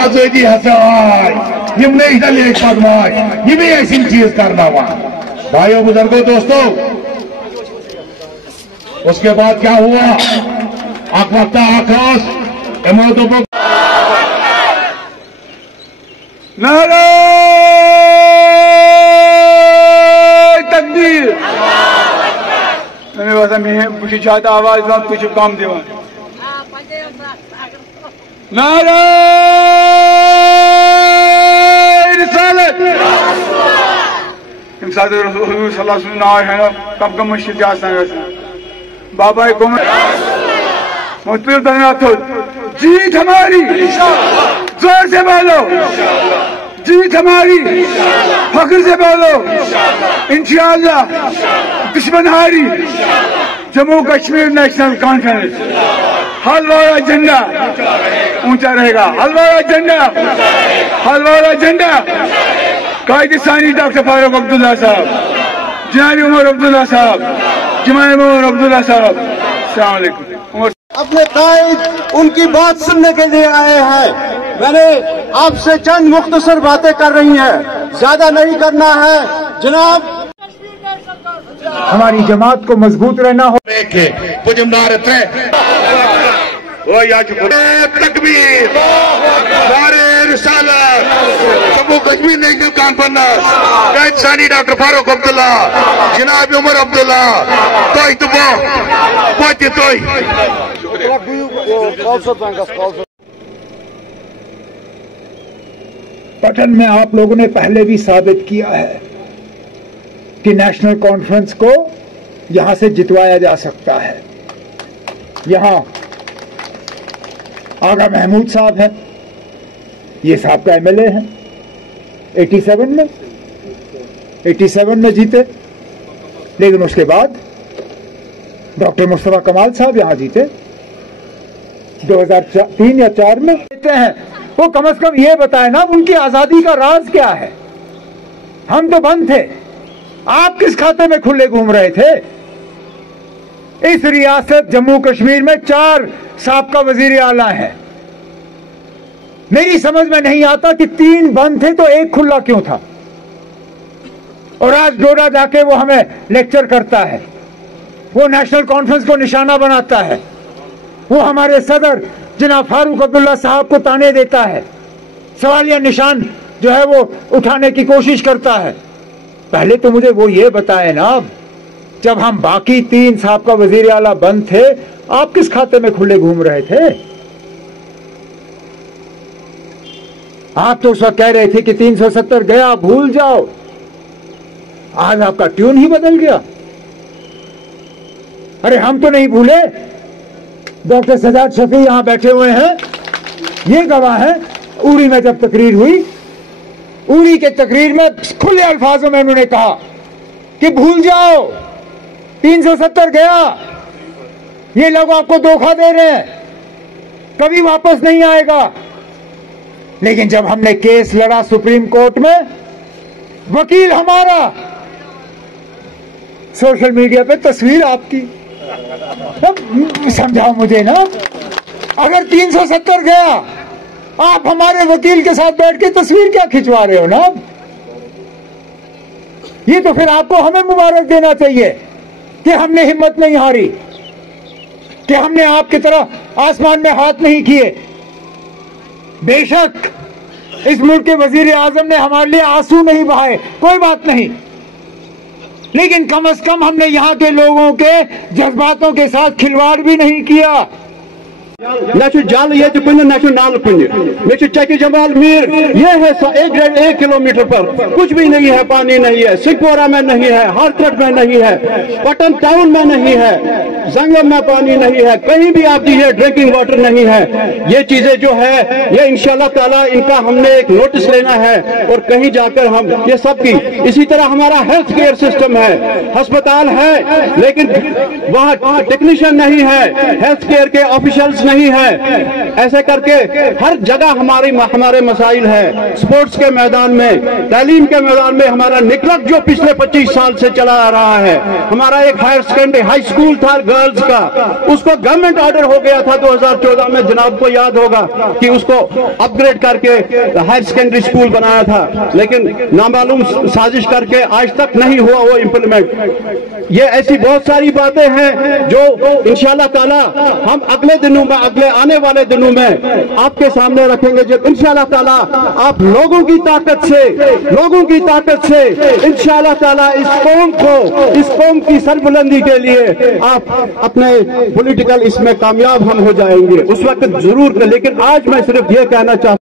आजादी हसा आए यम नेशनल एक पदमाए ये भी ऐसी चीज करना वहां। भाइयों बुजुर्गों दोस्तों, उसके बाद क्या हुआ? अकवक्ता आकाश इमादों को नारे तकबीर। मैंने बस मैं कुछ चाहता आवाज ना कुछ काम देवा। नारे रिसालत। हम साथ रसूल सल्लल्लाहु अलैहि वसल्लम है ना कब का मस्जिद आसान है बाबा को मुतबिर धन्यवाद। जीत हमारी जोर से बोलो, जीत हमारी फख्र से बोलो इंशाअल्लाह। दुश्मन हारी। जम्मू कश्मीर नेशनल कॉन्फ्रेंस हलवारा झंडा ऊंचा रहेगा। हलवारा झंडा, हलवारा झंडा। कायदे सानी डॉक्टर फारूक अब्दुल्ला साहब, जनाब उमर अब्दुल्ला साहब, जनाब उमर अब्दुल्ला साहब, अस्सलाम वालेकुम। अपने कायद उनकी बात सुनने के लिए आए हैं। मैंने आपसे चंद मुख्तसर बातें कर रही हैं, ज्यादा नहीं करना है जनाब। हमारी जमात को मजबूत रहना हो। तकबीर नारे रिसालत। जम्मू कश्मीर नेशनल कॉन्फ्रेंस कायद सानी डॉक्टर फारूक अब्दुल्ला, जनाब उमर अब्दुल्ला तोय तो पोते तोय। पटन में आप लोगों ने पहले भी साबित किया है कि नेशनल कॉन्फ्रेंस को यहां से जितवाया जा सकता है। यहां आगा महमूद साहब हैं, ये साहब का एमएलए हैं। 87 में जीते, लेकिन उसके बाद डॉक्टर मुस्तफा कमाल साहब यहां जीते 2003 या 4 में जीते हैं। वो कम से कम ये बताए ना उनकी आजादी का राज क्या है। हम तो बंद थे, आप किस खाते में खुले घूम रहे थे? इस रियासत जम्मू कश्मीर में 4 साबका वजीर आला हैं। मेरी समझ में नहीं आता कि 3 बंद थे तो 1 खुला क्यों था। और आज डोडा जाके वो हमें लेक्चर करता है, वो नेशनल कॉन्फ्रेंस को निशाना बनाता है, वो हमारे सदर जनाब फारूक अब्दुल्ला साहब को ताने देता है, सवालिया निशान जो है वो उठाने की कोशिश करता है। पहले तो मुझे वो ये बताए ना, जब हम बाकी 3 साहब वजीर आला बंद थे, आप किस खाते में खुले घूम रहे थे? आप तो उस वक्त कह रहे थे कि 370 गया भूल जाओ। आज आपका ट्यून ही बदल गया। अरे हम तो नहीं भूले। डॉक्टर सजाद शफी यहां बैठे हुए हैं, ये गवाह हैं। उरी में जब तकरीर हुई, उरी के तकरीर में खुले अल्फाजों में उन्होंने कहा कि भूल जाओ 370 गया, ये लोग आपको धोखा दे रहे हैं, कभी वापस नहीं आएगा। लेकिन जब हमने केस लड़ा सुप्रीम कोर्ट में, वकील हमारा, सोशल मीडिया पे तस्वीर आपकी, समझाओ मुझे ना। अगर 370 गया, आप हमारे वकील के साथ बैठ के तस्वीर क्या खिंचवा रहे हो ना? ये तो फिर आपको हमें मुबारक देना चाहिए कि हमने हिम्मत नहीं हारी, कि हमने आपकी तरह आसमान में हाथ नहीं किए। बेशक इस मुल्क के वजीर आजम ने हमारे लिए आंसू नहीं बहाए, कोई बात नहीं, लेकिन कम से कम हमने यहाँ के लोगों के जज्बातों के साथ खिलवाड़ भी नहीं किया। न जल ये कुन न नाल कुन मे चकी जमाल मीर, ये है 1.5 किलोमीटर पर कुछ भी नहीं है, पानी नहीं है, सिंहपोरा में नहीं है, हारकट में नहीं है, पटन टाउन में नहीं है, जंगम में पानी नहीं है, कहीं भी आप दीजिए ड्रिंकिंग वाटर नहीं है। ये चीजें जो है ये इंशाल्लाह ताला इनका हमने एक नोटिस लेना है और कहीं जाकर हम ये सब की। इसी तरह हमारा हेल्थ केयर सिस्टम है, अस्पताल है, लेकिन वहाँ टेक्नीशियन नहीं है, हेल्थ केयर के ऑफिशियल्स नहीं है। ऐसे करके हर जगह हमारे मसाइल है। स्पोर्ट्स के मैदान में, तालीम के मैदान में हमारा निकलक जो पिछले 25 साल से चला आ रहा है। हमारा एक हायर सेकेंडरी हाई स्कूल था गर्ल्स का, उसको गवर्नमेंट ऑर्डर हो गया था 2014 में, जनाब को याद होगा कि उसको अपग्रेड करके हायर सेकेंडरी स्कूल बनाया था, लेकिन नामालूम साजिश करके आज तक नहीं हुआ वो इंप्लीमेंट। ये ऐसी बहुत सारी बातें हैं जो इंशाअल्लाह ताला हम अगले दिनों में, अगले आने वाले दिनों में आपके सामने रखेंगे, जब इंशाअल्लाह ताला आप लोगों की ताकत से इंशाअल्लाह ताला इस कौम की सरबुलंदी के लिए आप अपने पॉलिटिकल इसमें कामयाब हम हो जाएंगे उस वक्त जरूर। लेकिन आज मैं सिर्फ ये कहना चाहता